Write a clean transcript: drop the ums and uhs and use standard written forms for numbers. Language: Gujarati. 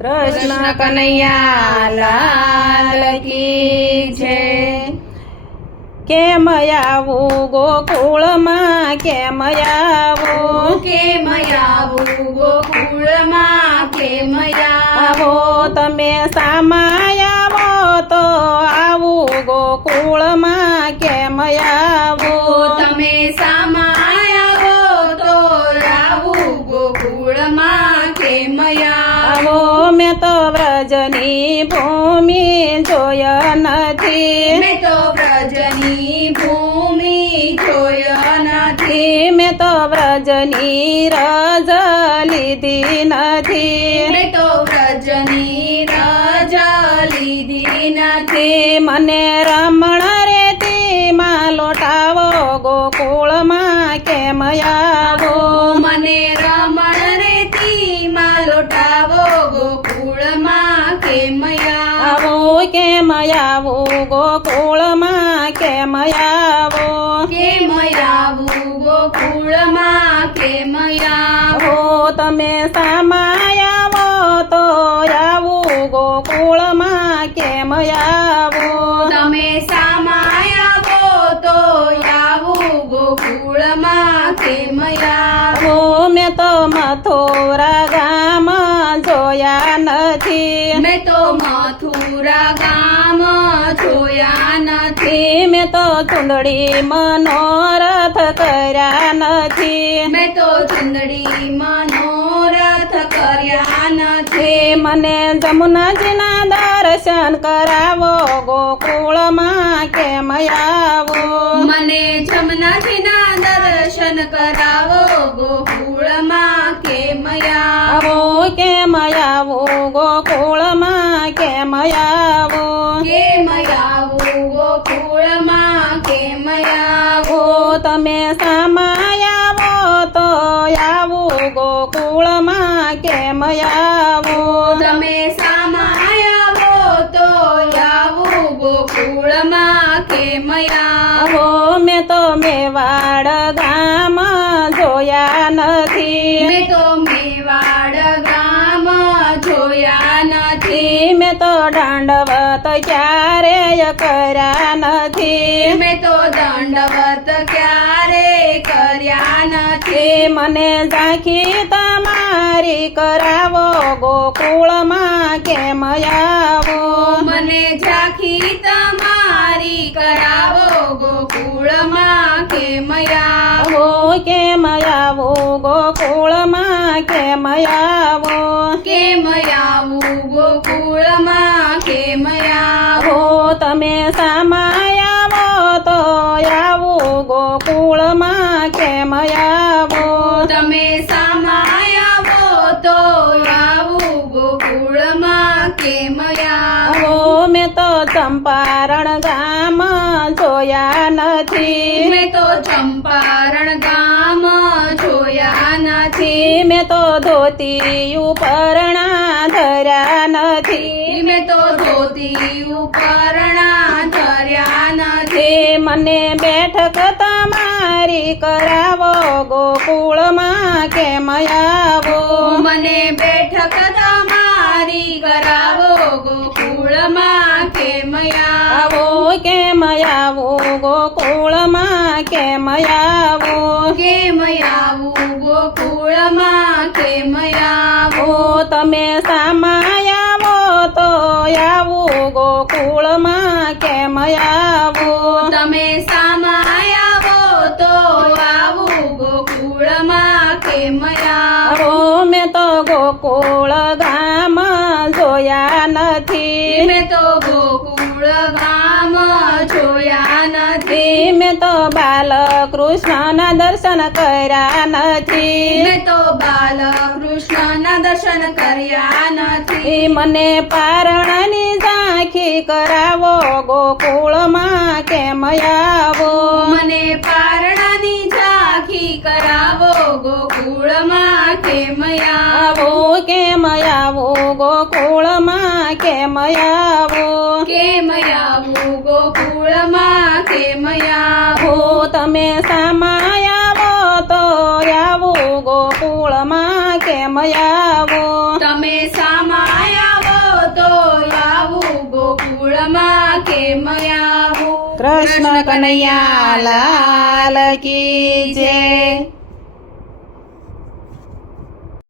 કૃષ્ણ કનૈયા લાલ કી છે। કેમ આવું ગોકુળમાં કેમ આવું કેમ આવું ગોકુળમાં કેમ આવો તમે સામા આવો તો આવું ગોકુળમાં કેમ આવું તમે સામા આવો તો આવું ગોકુળમાં કેમ આવો મેં તો વ્રજની ભૂમિ જોયા નથી મેં તો વ્રજની ભૂમિ જોયા નથી મેં તો વ્રજની રજ લીધી નથી મેં તો વ્રજની રજા લીધી નથી મને રમણ રેતી માં લોટાવો ગોકુળમાં કેમ આવો મને રમણ રેતીમાં લોટાવો ગોકુળમાં કેમ આવો કેમ આવું ગોકુળમાં કેમ આવો કેમ આવું ગોકુળમાં કેમ આવો તમે સામા આવો તો આવું ગોકુળમાં કેમ આવો તમે સામા આવો તો આવું ગોકુળમાં કેમ આવો મેં તો મથુરા ગામ જોયા નથી મેં તો મથુરા ગામ જોયા નથી મેં તો ચુંદડી મનોરથ કર્યા નથી મેં તો ચંદડી મનોરથ કર્યા નથી મને જમુનાજીના દર્શન કરાવો ગોકુળમાં કેમ આવો મને જમનાજીના દર્શન કરાવો ગોકુળમાં કેમ આવો કેમ આવું ગોકુળમાં કેમ આવો કેમ આવું ગોકુળમાં કેમ આવો તમે સામા આવો તો આવું ગોકુળમાં કેમ આવો તમે સામા આવો તો આવું ગોકુળમાં કેમ આવો મેં તો મેવાડ ગામ જોયા નથી મેં તો મેવાડ ગામ જોયા નથી મેં તો દંડવત ક્યારેય કર્યા નથી મેં તો દંડવત ક્યારે કર્યા નથી મને ઝાંખી તમારી કરાવો ગોકુળમાં કેમ આવો મને ઝાંખી તમારી કરાવો ગોકુળમાં કેમ આવો કેમ આવું ગોકુળમાં કેમ આવો કેમ આવું ગોકુળમાં કેમ આવો તમે સામા આવો તો આવું ગોકુળમાં કેમ આવો તમે સામા આવો તો આવું ગોકુળમાં કેમ આવો મેં તો ચંપારણ ગામ જોયા નથી મેં તો ચંપારણ ગામ જોયા નથી મેં તો ધોતી ઉપરણા ધર્યા નથી મેં તો ધોતી ઉપરણા ધર્યા નથી મને બેઠક તમારી કરાવો ગોકુળમાં કેમ આવો મને બેઠક તમારી કરાવો ગોકુળમાં કેમ આવો કેમ આવું ગોકુળમાં કેમ આવો કેમ આવું ગોકુળમાં કેમ આવો તમે સામા આવો તો આવું ગોકુળમાં કેમ આવો તમે સામા આવો તો આવું ગોકુળમાં કેમ આવો મેં તો ગોકુળ ગામ જોયા નથી મેં તો ગોકુળ ગામ જોયા નથી મેં તો બાલકૃષ્ણના દર્શન કર્યા નથી મેં તો બાલકૃષ્ણના દર્શન કર્યા નથી મને પારણની ઝાંખી કરાવો ગોકુળમાં કેમ આવો મને પારણાની ઝાંખી કરાવો ગોકુળમાં કેમ આવો કેમ આવું ગોકુળમાં કેમ આવો કેમ આવું ગોકુળમાં કેમ આવો તમે સામા આવો તો આવું ગોકુળમાં કેમ આવો તમે સામા કેમ આવું કૃષ્ણ કનૈયા લાલ કી જય.